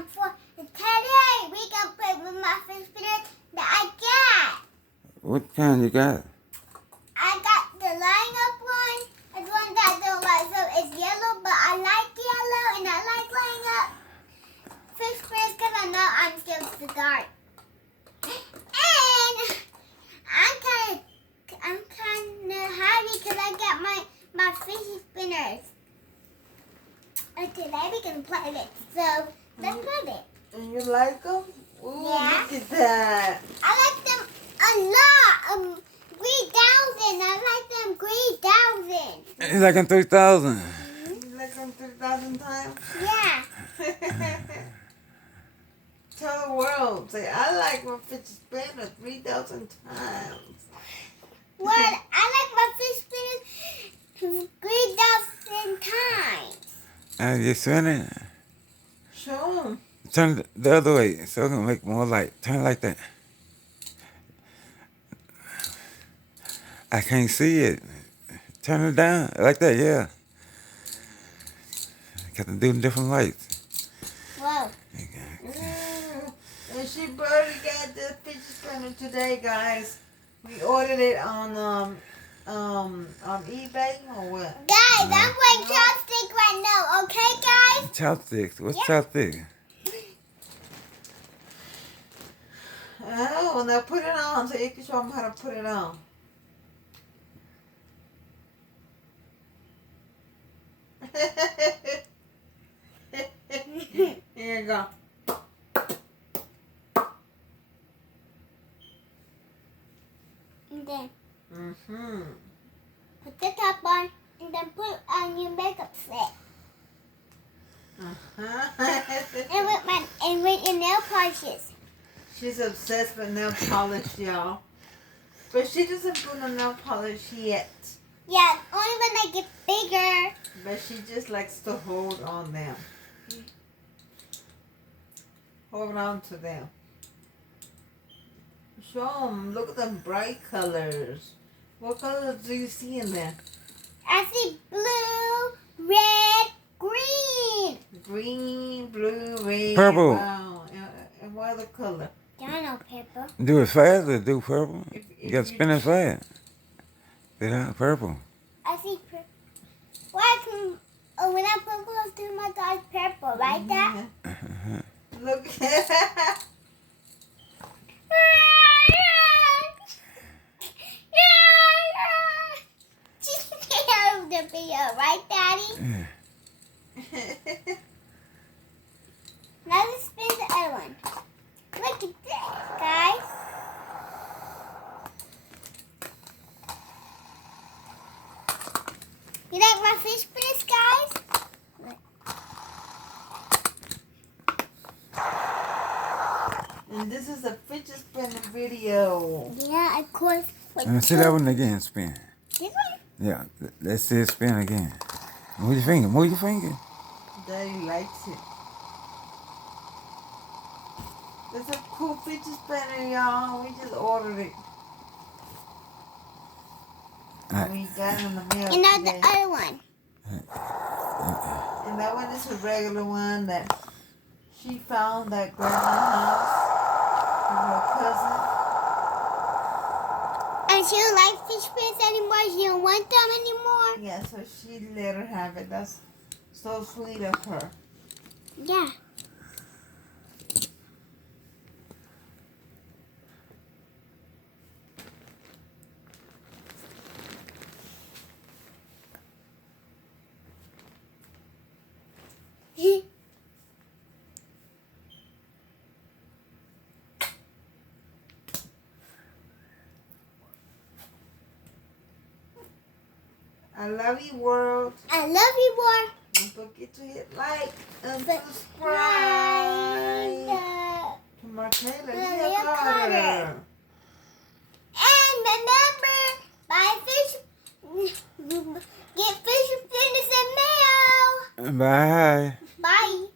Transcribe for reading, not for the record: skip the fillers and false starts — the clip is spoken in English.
for today we can play with my fish spinners that I got. What kind you got? I got the line up one. It's one that don't like, so it's yellow, but I like yellow and I like line up fish spinners because I know I'm scared of the dark. And I'm kind of happy because I got my fishy spinners. And today we can play it. So let's play it. And you like them? Ooh, Yeah. Look at that. I like them a lot. 3,000. I like them 3,000. You like them 3,000? You like them 3,000 times? Yeah. Tell the world. Say, I like my fidget spinner 3,000 times. Well, I like my fish spinners 3,000 times. You spin it? Show them. Turn it the other way so it can make more light. Turn it like that. I can't see it. Turn it down like that, yeah. Got to do different lights. Whoa. And she already got the fidget spinner today, guys. We ordered it on eBay or what? Guys, I'm playing chopstick right now, okay, guys? Chopsticks. What's Yeah. chopstick? Oh, now put it on so you can show them how to put it on. Here you go. And then Mm-hmm. put the top on, and then put on your makeup set. And with your nail polishes. She's obsessed with nail polish, y'all. But she doesn't put on nail polish yet. Yeah, only when they get bigger. But she just likes to hold on them. Hold on to them. Show them. Look at them bright colors. What colors do you see in there? I see blue, red, green. Green, blue, red, Purple. brown. And what other color? I know purple. Do it fast or do purple? If You got to spin it fast. Spin out purple. I see purple. Why can when I put close to my dog's purple, right, Dad? Look at that. She's scared of the video, right, Daddy? Now let's spin the other one. Look at this, guys. You like my fish spinners, guys? And this is a fidget spinner video. Yeah, of course. Let's see that one again spin. This one? Yeah, let's see it spin again. Move your finger. Move your finger. Daddy likes it. It's a cool fidget spinner, y'all. We just ordered it. And we got it in the mail And now today. the other one. And that one is a regular one that she found at grandma's house from her cousin. And she don't like fish spinners anymore. She don't want them anymore. Yeah, so she let her have it. That's so sweet of her. Yeah. I love you, world. I love you more. Don't forget to hit like and Subscribe. subscribe to Markela Aaliyah Carter. And remember, buy fish, get fish spinners in mail. Bye. Bye.